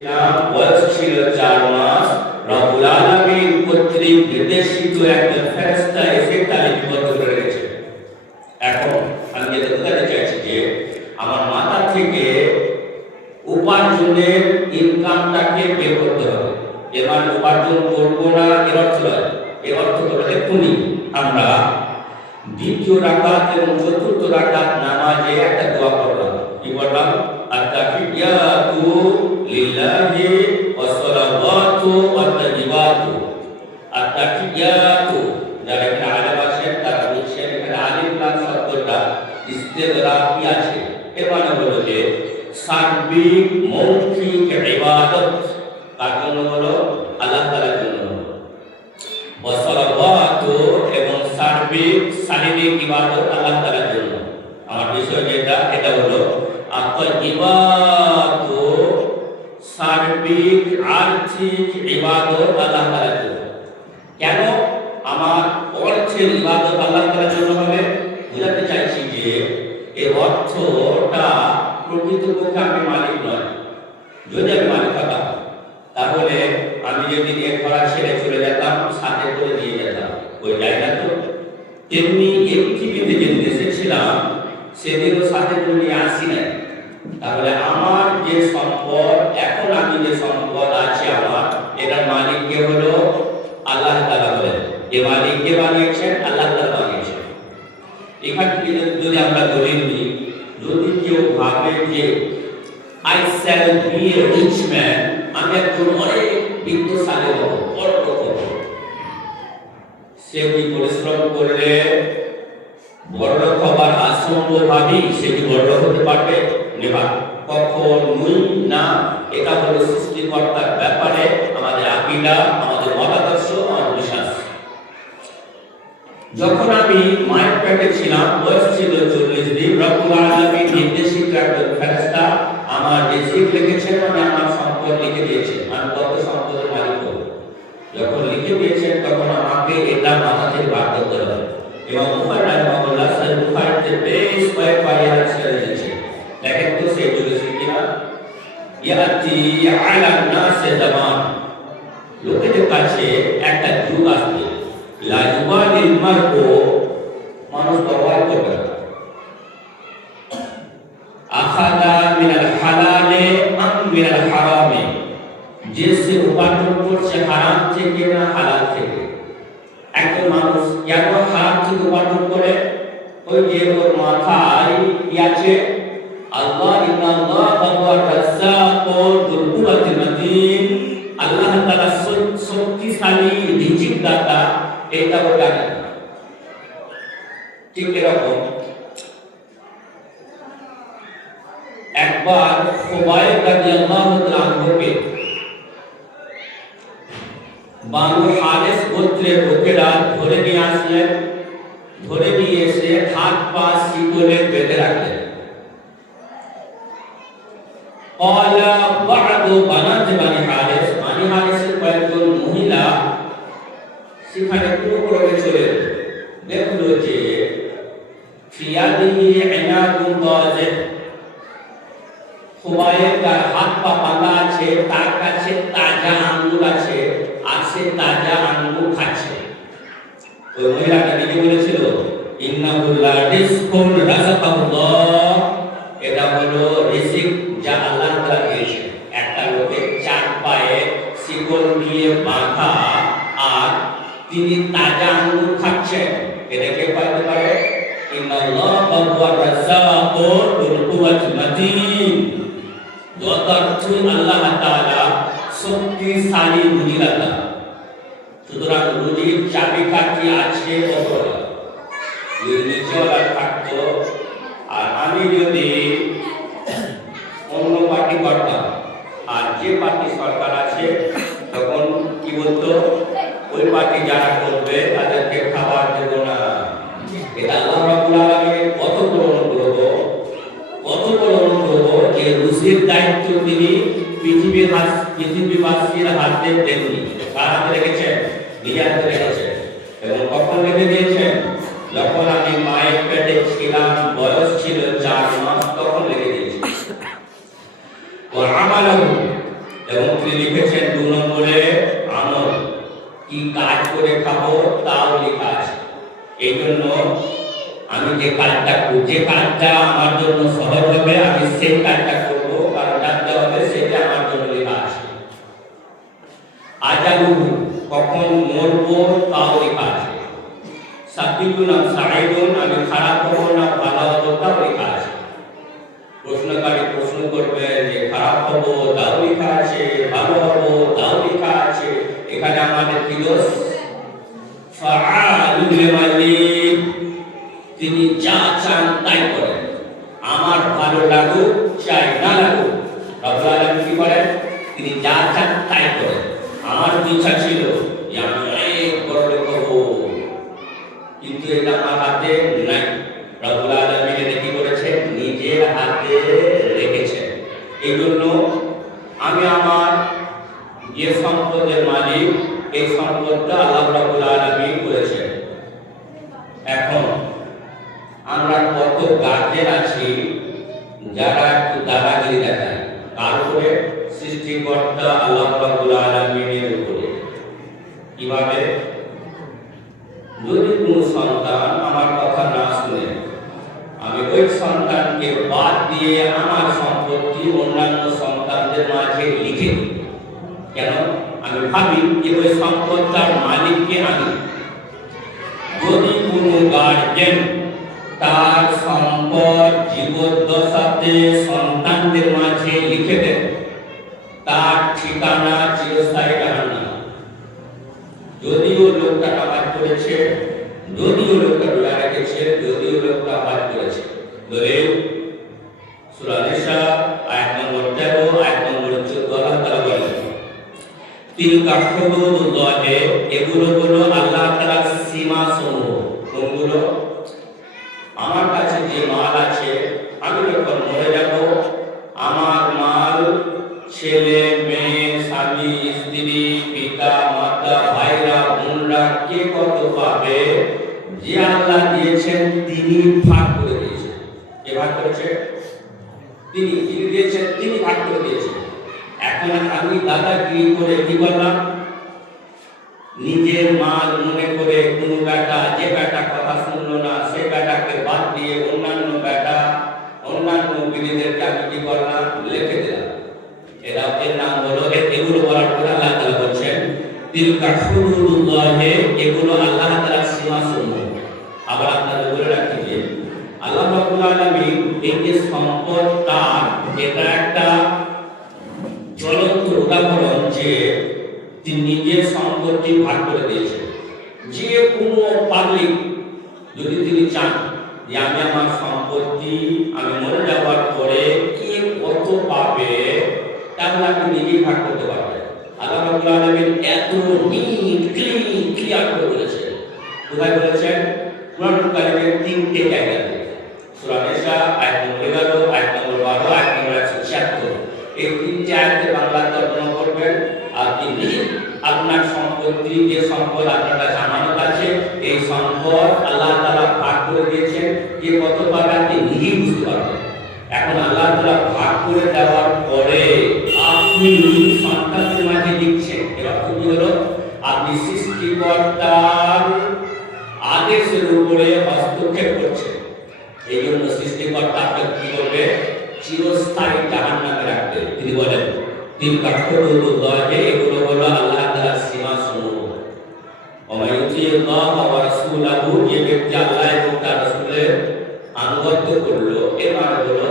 বয়স ছিল 4 মাস। রব্বুল আলামিন কর্তৃক নির্দেশিত একজন ফেরেশতা এসে তাকে বিপদ করে রেখেছে। এখন আমি যেটা বোঝাতে চাইছি যে আমার মাথা থেকে উপার্জনের ইনকামটাকে বের করতে হবে। এবার উপার্জন করবো না এর অর্থ নয়, এর অর্থ হলো এক্ষুনি আমরা দ্বিতীয় রাকাত এবং চতুর্থ রাকাত নামাজে একটা দোয়া করলাম। কি বললাম? আত-তাহিয়াতু লিল্লাহি ওয়াস সালাওয়াতু ওয়াত তাইয়্যিবাতু। আত-তাহিয়াতু যারা এখানে আলেম আছেন তারা বলছেন এখানে আলিফ লাম শব্দটা ইস্তেগরাকি আছে। এর মানে হলো যে সার্বিক মৌখিক ইবাদত কার জন্য হলো? আল্লাহ তাআলার জন্য হলো। ওয়াস সালাওয়াতু এবং সার্বিক শারীরিক ইবাদত আল্লাহ তাআলার জন্য। আমার বিষয় এটা হলো আত-তাইয়্যিবাতু সার্বিক আর্থিক ইবাদত আল্লাহ তাআলার জন্য। কেন আমার অর্থের ইবাদত আল্লাহ তাআলার জন্য হবে? বুঝাতে চাইছি যে এই অর্থটা প্রকৃতপক্ষে আমি মালিক নয়। যদি আমি মালিক হতাম তাহলে আমি যেদিন এর ঘোড়া ছেড়ে চলে যেতাম সাথে করে দিয়ে যেতাম, ওই জায়গা তো। তেমনি এই পৃথিবীতে যেদিন এসেছিলাম সেদিনও সাথে করে নিয়ে আসি নাই। তাহলে আমার যে সম্পদ, এখন আমি যে সম্পদ আছে আমার, এটার মালিক কে হলো? আল্লাহ তাআলা বলেন। এ মালিক কে বানিয়েছেন? আল্লাহ তাআলা বানিয়েছেন। এখান থেকে যদি আমরা ধরে নিই, যদি কেউ ভাবে যে I shall be a rich man, আমি একজন অনেক বিত্তশালী হব, বড় লোক হব, সে কি পরিশ্রম করলে বড় লোক হবার অসম্ভবভাবেই সে কি বড় লোক হতে পারবে? নেবা, কখনোই না। এটা হলো সৃষ্টিকর্তার ব্যাপারে আমাদের আকীদা, আমাদের মতাদর্শ, আমাদের বিশ্বাস। যখন আমি মায়ের পেটে ছিলাম, বয়স ছিল 40 দিন, রব্বুল আলামিন নির্দেশিত একজন ফেরেশতা আমার রিজিক লিখেছেন, মানে আমার সম্পদ লিখে দিয়েছেন, আমি কত সম্পদের মালিক হব। যখন লিখে দিয়েছেন তখন আমাকে এটা মাথা থেকে বার করতে হবে। এবং বুখারী রাহিমাহুল্লাহ সহিহ বুখারীতে বেশ কয়েক পারিহার ছেড়ে দিয়েছেন। দেখেন তো সেই বলেছে কিনা, ইয়াতি আলা নাসে জামান, লোকেদের কাছে একটা যুগ আসবে, লা ইউবালিল মারউ, মানুষ ব্যবহার করবে না, আখাদা মিনাল হালালে আম মিনাল হারামে, যে সে উপার্জন করছে হারাম থেকে না হালাল থেকে। একজন মানুষ কেন হারাম থেকে উপার্জন করে? ওই যে ওর মাথায় কি আছে? আল্লাহ ইন্নাল্লাহা হুয়ার রাজ্জাকুল যুল কুওয়াতিল মাতিন, আল্লাহ তাআলা শক্তিশালী রিজিক দাতা, এটা ও জানে না। ঠিক এরকম একবার খুবাইব রাদিয়াল্লাহু তাআলা আনহুকে বানু হারিস গোত্রের লোকেরা ধরে নিয়ে আসলেন। ধরে নিয়ে এসে হাত পা শিকলে বেঁধে রাখলেন। ক্বালা বা'দু বানাত বানি হারিস, বানি হারিসের কয়েকজন মহিলা সেখানে পুরো চলে দেখলো যে ফিয়াদিহি ইনাদুন তাজিব, খুবাইব তার হাত পা বাঁধা আছে, তার কাছে তাজা আঙ্গুর আছে, আর সে তাজা আঙ্গুর খাচ্ছে। ওই মহিলাটা নিজে বলেছিল ইন্নাহু লা রিজকুন রাযাকাহুল্লাহ, এটা হলো রিজিক যা আল্লাহ তাআলা দিয়েছেন। একটা লোকের চার পায়ে শিকল দিয়ে বাঁধা আর তিনি তাজা আঙ্গুর খাচ্ছেন, এটা কে পাইতে পারে? ইন্নাল্লাহা হুয়ার রাজ্জাকুল যুল কুওয়াতিল মাতিন, যথার্থই আল্লাহ তাআলা শক্তিশালী রুজিদাতা। সুতরাং রুজির চাবিকাঠি আছে ওপরে, যদি নিচেওয়ালা থাকতো আর আমি যদি অন্য পার্টি করতাম, আর যে পার্টি সরকার আছে তখন কি বলতো? ওই পার্টি যারা করবে তাদেরকে খাবার দেব না। এটা আল্লাহ রাব্বুল আলামিনের কত বড় অনুগ্রহ, কত বড় অনুগ্রহ যে রুজির দায়িত্ব তিনি পৃথিবীবাসীর হাতে দেননি। কার হাতে রেখেছেন? নিজের হাতে রেখেছেন। এবং কখন রেখে দিয়েছেন? যখন আমি মায়ের পেটে ছিলাম, বয়স ছিল 4 মাস, তখন রেখে দিয়েছেন। ওয়া আমালাহু, এবং তিনি লিখেছেন 2 নম্বরে আমল, কি কাজ করে খাবো তাও লেখা আছে। এই জন্য আমি যে কাজটা আমার জন্য সহজ হবে আমি সেই কাজটা করবো, কারণ জানতে হবে সেটা আমার জন্য লেখা আছে। আজালু, কখন মরবো তাও লেখা আছে। সাকিবুন আম সাইদুন, আমি খারাপ হবো না ভালো হবো তাও লেখা আছে। প্রশ্নকারী প্রশ্ন করবে যে খারাপ হবো তাও লেখা আছে, ভালো হবো তাও লেখা আছে, এখানে আমাদের কি দোষ? ফাআলুল লিমালিক, তিনি যা চান তাই করেন, আমার ভালো লাগুক চাই না লাগুক রব্বুল আলামিন কি করেন? তিনি যা চান তাই করেন। আমার ইচ্ছা ছিল যে আমি অনেক বড় লোক হবো, কিন্তু এটা আমার হাতে নাই। রব্বুল আলামিন এটা কি করেছে? নিজের হাতে রেখেছেন। এই জন্য আমি আমার যে সম্পদের মালিক, এই সম্পদটা আল্লাহ রাব্বুল আলামিন করেছেন। এখন আমরা কত গার্জেন আছি যারা একটু দাদাগিরি দেখায়, কার উপরে? সৃষ্টিকর্তা আল্লাহ রাব্বুল আলামিনের উপরে। কিভাবে? যদি কোনো সন্তান আমার কথা না শুনে, আমি ওই সন্তানকে বাদ দিয়ে আমার সম্পত্তি অন্যান্য সন্তানদের মাঝে লিখে দিই। কেন? আমি ভাবি যে ওই সম্পদটার মালিককে আমি। যদি কোনো গার্জেন তার সম্পদ জীবদ্দশাতে সন্তানদের মাঝে লিখে দেন, তার ঠিকানা চিরস্থায়ী জাহান্নাম। যদিও লোকটা কাজ করেছে, যদিও লোকটা রোজা রেখেছে, যদিও লোকটা কাজ করেছে। দলিল সূরা নিসা আয়াত নম্বর 13, আয়াত নম্বর 14 আল্লাহ তাআলা বলেন, তিলকা হুদুদুল্লাহ, এগুলো হলো আল্লাহ তাআলার সীমা সমূহ। কোনগুলো? আমার কাছে যে মাল আছে, আমি যখন মরে যাব, আমার মাল ছেলে মেয়ে স্বামী স্ত্রী পিতা মাতা ভাইরা বোনরা কে কত পাবে, যে আল্লাহ দিয়েছেন তিনি ভাগ করে দিয়েছেন। কে ভাগ করেছে? তিনি দিয়েছেন, তিনি ভাগ করে দিয়েছেন। এখন আমি দাদাগিরি করে কি করলাম? নিজের মাল মনে করে কোনো বেটা, যে বেটা কথা শুনলো না, সে বেটাকে বাদ দিয়ে অন্যান্য বেটা, অন্যান্য বিড়িদেরকে আমি কি করলাম? লিখে দিলাম। এর নাম হলো, এগুলো বলার পরে আল্লাহ তাআলা বলছেন তিলকা হুদুদুল্লাহ, এগুলো আল্লাহ তাআলার সীমা সমূহ। আবার আপনাদের বলে রাখি যে আল্লাহ রাব্বুল আলামিন এই যে সম্পদ তার, এটা একটা জ্বলন্ত উদাহরণ যে তিনি নিজের সম্পত্তি ভাগ করে দিয়েছেন। যে কোনো পাবলিক যদি তিনি চান যে আমি আমার সম্পত্তি আমি মরে যাওয়ার পরে কে কত পাবে, তাহলে আপনি নিজেই ভাগ করতে পারবেন। আল্লাহ রাব্বুল আলামিন এত নিট ক্লিয়ার করে বলেছেন। কোথায় বলেছেন? কুরআন কারীমের 3টে জায়গাতে। সূরা নিসা আয়াত নম্বর 11, আয়াত নম্বর 12, আয়াত নম্বর 176। এই 3টে আয়াতে বাংলা তর্জমা করবেন। আর তিনি আপনার সম্পত্তি, যে সম্পদ আপনার কাছে আমানত আছে, এই সম্পদ আল্লাহ তাআলা ভাগ করে দিয়েছেন। কে কত পাবে আপনি নিজেই বুঝতে পারবেন। এখন আল্লাহ তাআলা ভাগ করে দেওয়ার পরে আপনি সন্তানদের মাঝে দিচ্ছেন, এর অর্থ কি হলো? আপনি সৃষ্টিকর্তার আদেশের উপরে হস্তক্ষেপ করছেন। এই জন্য সৃষ্টিকর্তা আপনাকে কি করবে? চিরস্থায়ী জাহান্নামে রাখবে। তিনি বলেন তিলকা হুদুদুল্লাহ, এগুলো হলো আল্লাহ তাআলার সীমা সমূহ। ওয়া ইউতিল্লাহ ওয়া রাসূলাহু, যে ব্যক্তি আল্লাহ এবং তার রাসূলের আনুগত্য করলো, এর মানে হলো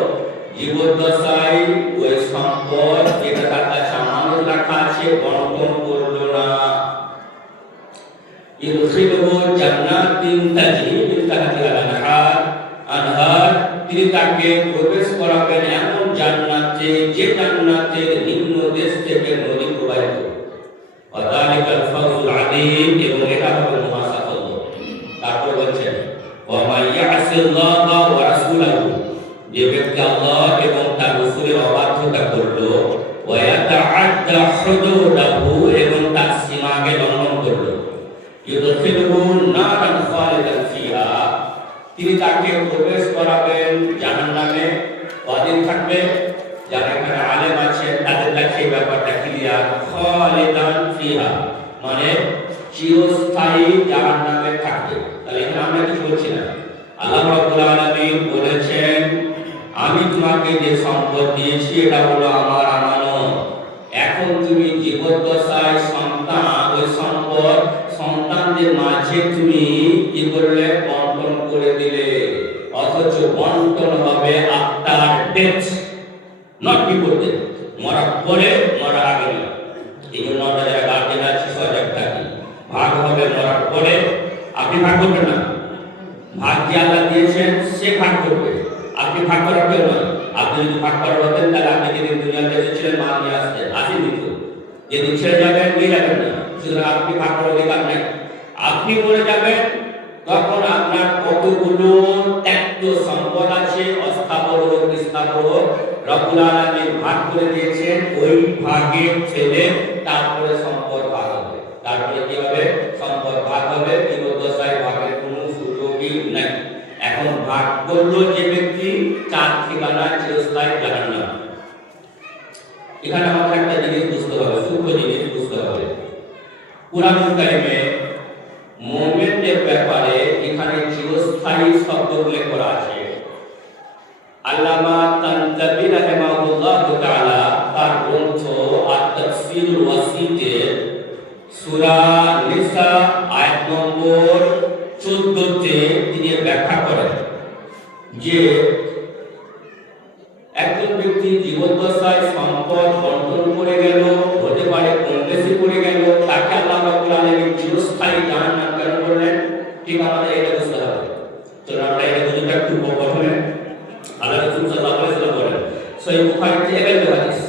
জীবদ্দশায় ওই সম্পদ যেটা তার কাছে আমানত রাখা আছে বন্টন করলো না। ইউদখিলুহু জান্নাতিন তাজরি মিন তাহতিহা আনহার, তিনি তাকে প্রবেশ করাবেন এমন জান্নাতে, যে জান্নাতের নিম্ন দেশ থেকে নদী প্রবাহিত। ওয়া যালিকাল ফাওজুল আযীম, এবং এটা হবে মহাসাফল্য। তারপর বলছেন ওয়া মাইয়াসিল্লাহ ওয়া রাসূলাহু, যে ব্যক্তি আল্লাহ এবং তার রাসূলের অবাধ্যতা করলো, ওয়া ইয়াতাআদ্দা হুদুদাহু, এবং তার সীমাকে লঙ্ঘন করলো, ইউদখিলুহু নারান খালিদান ফিহা, তিনি তাকে প্রবেশ করাবেন জাহান্নামে, ওয়াদিন থাকবে। যারা এখানে আলেম আছেন তাদের কাছে সেই ব্যাপারটা ক্লিয়ার। খালিদান ফিহা মানে চিরস্থায়ী জাহান্নামে থাকবে। তাহলে এখানে আমরা কি বলছি না, আল্লাহ রাব্বুল আলামিন বলেছেন আমি তোমাকে যে সম্পদ দিয়েছি এটা হলো আমার আমানত। এখন তুমি জীবদ্দশায় ওই সম্পদ সন্তানদের মাঝে তুমি কি করলে, বন্টন করে দিলে, অথচ বন্টন হবে after death, not before death, মরার পরে, মরার আগে নয়। এই জন্য আমরা যারা গার্জেন আছি সজাগ থাকি, ভাগ হবে মরার পরে। আপনি ভাগ করবেন না, ভাগ যে আল্লাহ দিয়েছেন সে ভাগ করবে, আপনি ভাগ করার কেউ নয়। আপনি যদি ভাগ করার হতেন তাহলে আপনি যেদিন দুনিয়াতে এসেছিলেন মা নিয়ে আসতেন, আসেনি তো, যেদিন ছেড়ে যাবেন নিয়ে যাবেন না। সুতরাং আপনি ভাগ করার অধিকার নেই। আপনি মরে যাবেন তখন আপনার কতগুলো ত্যাক্ত সম্পদ আছে, অস্থাবর হোক নিস্থাবর হোক, রব্বুল আলামিন ভাগ করে দিয়েছেন। ওই ভাগের ছেলে তারপরে সম্পদ ভাগ হবে, তারপরে কি হবে, সম্পদ ভাগ হবে। জীবদ্দশায় ভাগের কোনো সুযোগই নাই। এখন ভাগ করলো যে ব্যক্তি, তার ঠিকানা চিরস্থায়ী জাহান্নাম। এখানে আমাদের একটা জিনিস বুঝতে হবে, সূক্ষ্ম জিনিস বুঝতে হবে। কুরআন কারীমে মুমিনদের ব্যাপারে এখানে চিরস্থায়ী শব্দ উল্লেখ করা আছে। আল্লামা তানতাবী রাহিমাহুল্লাহ তাআলা তার গ্রন্থ আত-তাফসীরুল ওয়াসিতে সূরা নিসা আয়াত নম্বর 14 তে তিনি ব্যাখ্যা করেন যে একজন ব্যক্তি জীবদ্দশায় সম্পদ বন্টন করে গেল, হতে পারে কম বেশি করে গেল, তাকে আল্লাহ রাব্বুল আলামিন চিরস্থায়ী জাহান্নাম কেন করলেন? ঠিক আমাদের এটা বুঝতে হবে। তো আমরা এটা বুঝতে একটু প্রথমে আল্লাহ রাসূল সাল্লাল্লাহু আলাইহি ওয়াসাল্লাম বলেন, সহিহ বুখারীতে এই হাদিস,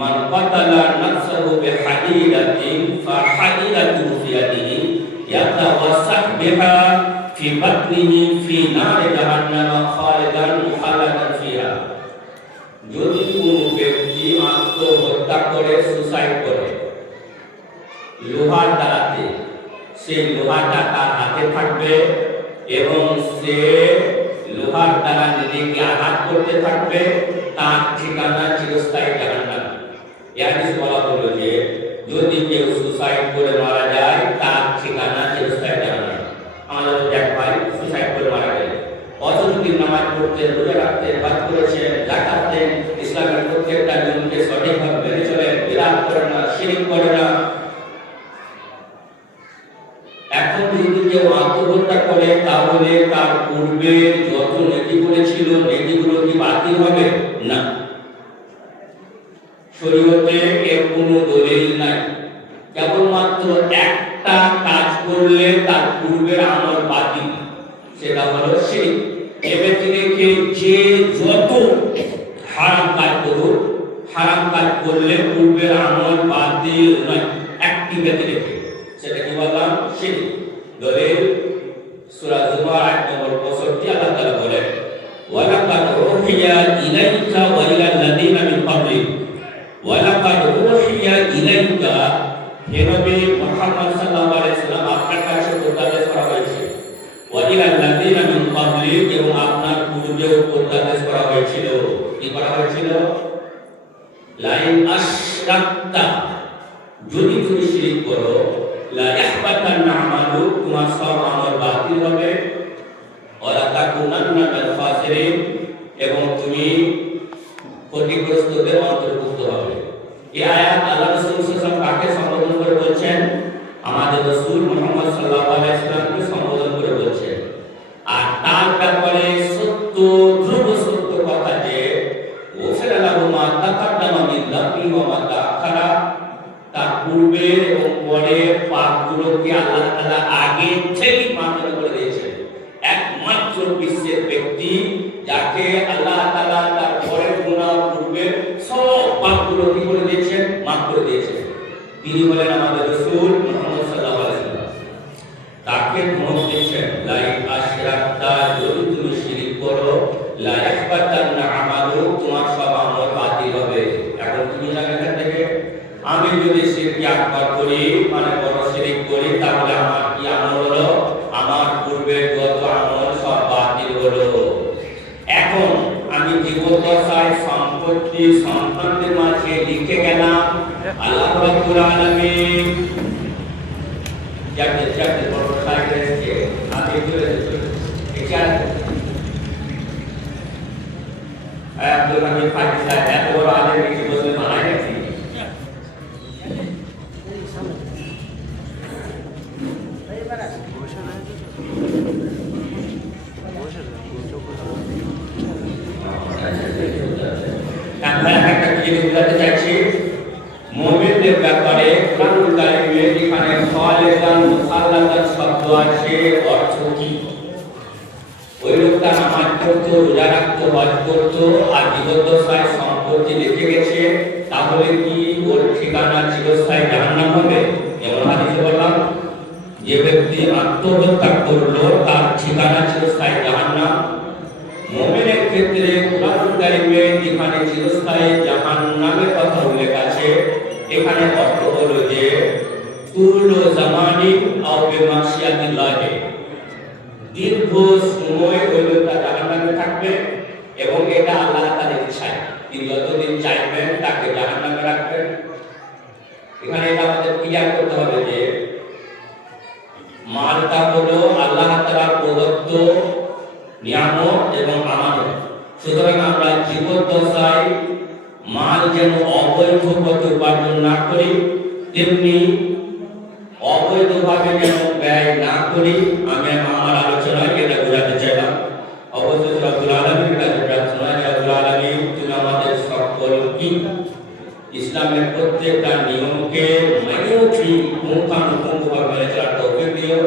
মান কাতালা নাফসাহু বিহাদিদাতিন ফাহাদিদাতু ফি ইয়াদিহি ইয়াতাওয়াসাহ বিহা ফি বাতনিহি ফি নার জাহান্নাম খালিদান মুখাল্লাদান ফিহা। যদি কোনো ব্যক্তি আত্মহত্যা করে, সুসাইড করে, লোহার দ্বারাতে, সেই লোহাটা তার হাতে থাকবে এবং সে লোহার দ্বারা নিজেকে আঘাত করতে থাকবে, তার ঠিকানা চিরস্থায়ী জাহান্নাম। এই হাদিসে বলা হলো যে যদি কেউ সুসাইড করে মারা যায় তার ঠিকানা চিরস্থায়ী জাহান্নাম। আমাদের এক ভাই সুসাইড করে মারা গেল, অথচ তিনি নামাজ পড়তেন, রোজা রাখতেন, হজ করেছেন, যাকাত দেন, ইসলামের প্রত্যেকটা নিয়মকে সঠিকভাবে মেনে চলেন, বিদআত করেন না, শিরক করেন না। এখন যদি কেউ আত্মহত্যা করে তাহলে তার পূর্বের যত নেকি করেছিল নেকিগুলো কি বাতিল হবে? না, শরীয়তে এর কোনো দলিল নাই। কেবলমাত্র একটা কাজ করলে তার পূর্বের আমল বাতিল, সেটা হলো শিরক। এ ব্যক্তিকে যে যত হারাম কাজ করুক, হারাম কাজ করলে পূর্বের আমল বাতিল নয়, অ্যাক্টিভিটি রেখে, সেটা কি বললাম? শিরক। দলিল সূরা জুমার আয়াত নম্বর 65 আল্লাহ তাআলা বলেন, ওয়ালাকাদ উহিয়া ইলাইকা ওয়া ইলাল লাযিনা মিন ক্বাবলিক, ওয়ালাকাদ উহিয়া ইলাইকা, হে নবী মুহাম্মদ সাল্লাল্লাহু আলাইহি ওয়াসাল্লাম আপনার কাছে প্রত্যাদেশ করা হয়েছে, ওয়া ইলাল লাযিনা মিন ক্বাবলিক, এবং আপনার পূর্বেও প্রত্যাদেশ করা হয়েছিল। কি করা হয়েছিল? লাইন আশরাকতা, যদি তুমি শিরক করো, লা ইয়াহবাতান্না আমালুক, তোমার সব আমল বাতিল হবে, ওয়ালা তাকুনান্না মিনাল ফাসিরিন, এবং তুমি ক্ষতিগ্রস্তদের অন্তর্ভুক্ত হবে। এই আয়াত আল্লাহ রাসূল সাল্লাল্লাহু আলাইহি ওয়াসাল্লাম কাকে সম্বোধন করে বলছেন? আমাদের রাসূল মুহাম্মদ সাল্লাল্লাহু আলাইহি ওয়াসাল্লামকে সম্বোধন করে বলছেন। আর তার ব্যাপারে সত্য, ধ্রুব সত্য কথা যে ওফিরা লাহু মা তাকাদ্দামা মিন যামবিহি ওয়া মা তাআখারা, তার পূর্বের এবং পরের পাপগুলোকে আল্লাহ তাআলা আগে থেকে মাফ করে দিয়েছেন। একমাত্র বিশ্বের ব্যক্তি যাকে আল্লাহ তাআলা তার পরের গুনাহ, পূর্বের সব পাপগুলো কি করে দিয়েছেন? মাফ করে দিয়েছেন। তিনি বলেন আমাদের রাসূল মুহাম্মদ সাল্লাল্লাহু আলাইহি ওয়াসাল্লাম। তাকে ধমক দিয়েছেন, লা আশরাকতা, যদি তুমি শিরক করো, লা ইয়াহবাতান্না আমালুক, তোমার সব আমল বাতিল হবে। এখন তুমি জানেন এখান থেকে, আমি যদি শিরক আকবার করি, মানে বড় শিরক করি, তাহলে আমার কি আমল হলো? আমার পূর্বের যত আমল সব বাতিল হলো। এখন আমি জীবদ্দশায় সম্পত্তি সন্তানদের মাঝে লিখে গেলাম, আল্লাহ রাব্বুল আলামিন যাতে বড় সাইকেলকে আগে চলে এটা আব্দুল হামিদ পাকিস্তান এত বড় আলেম কিছু বলতে মানায় নাকি আমরা একটা কি বলতে চাইছি মুমিনদের ব্যাপারে কোরআনুল কারীমে যেখানে খালিদান মুসাল্লাতান শব্দ আছে অর্থ কি ওই লোকটা নামাজ পড়তো রোজা রাখতো হজ করতো আর জীবদ্দশায় সম্পত্তি রেখে গেছে তাহলে কি ওর ঠিকানা চিরস্থায়ী জাহান্নাম হবে যেমন হাদিসে বললাম যে ব্যক্তি আত্মহত্যা করলো তার ঠিকানা চিরস্থায়ী জাহান্নাম মুমিনের ক্ষেত্রে কোরআনুল কারীমে যেখানে চিরস্থায়ী জাহান্নামের কথা উল্লেখ আছে এখানে অর্থ হলো যে তুল জামানি আও বিমাশিয়াতিল্লাহ দীর্ঘ সময় ওই লোকটা জাহান্নামে থাকবে এবং এটা আল্লাহ তাআলার ইচ্ছা তিনি যতদিন চাইবেন তাকে জাহান্নামে রাখবেন এখানে এটা আমাদের ক্লিয়ার করতে হবে যে মালটা হলো আল্লাহ তাআলার প্রদত্ত নিয়ামত এবং আমানত সুতরাং আমরা জীবদ্দশায় মাল যেন অবৈধ পথে উপার্জন না করি তেমনি অবৈধভাবে যেন ব্যয় না করি আমি আমার আলোচনায় এটা বোঝাতে চাইলাম অবশ্যই রব্বুল আলামিনের কাছে প্রার্থনা রব্বুল আলামিন তুমি আমাদের সকলকে ইসলামের প্রত্যেকটা নিয়মকে মেনে ঠিক পুঙ্খানুপুঙ্খভাবে মেনে চলার তৌফিক দিও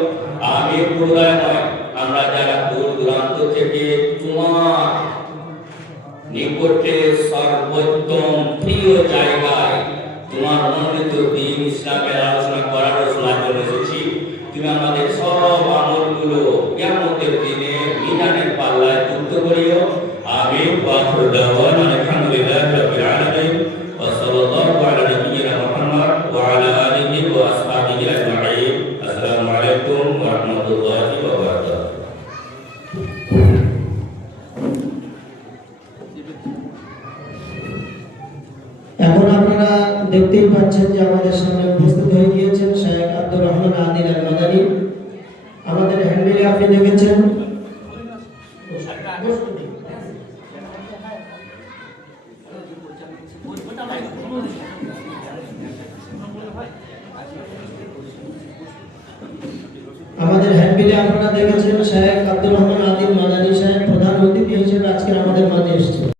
আমিন পুরোদয়ময় আমরা যারা দূর দূরান্ত থেকে তোমার নিকটে সর্বোত্তম প্রিয় জায়গায় তোমার মনোনীত দ্বীন ইসলামের আলোচনা করার শোনার জন্য এসেছি তুমি আমাদের সব আমলগুলো কিয়ামতের দিনে মিজানের পাল্লায় যুক্ত করিও আমিন ওয়া আখিরু দাওয়ানা আলহামদুলিল্লাহি রাব্বিল আলামিন ওয়া সাল্লাল্লাহু আলা নাবিয়িনা মুহাম্মদ ওয়া আলা আলিহি ওয়া আসহাবিহি আজমাইন আসসালামু আলাইকুম ওয়া রাহমাতুল্লাহি ওয়া বারাকাতুহু এখন আপনারা দেখতেই পাচ্ছেন যে আমাদের সামনে উপস্থিত হয়ে গিয়েছেন শেখ আব্দুর রহমান আদিল আল মাদানী আমাদের হ্যান্ডেলে আপনি দেখেছেন আমাদের হ্যান্ডবিলে আপনারা দেখেছেন শেখ আব্দুর রহমান আদিল মাদানী সাহেব প্রধান অতিথি হিসেবে আজকে আমাদের মাঝে এসেছেন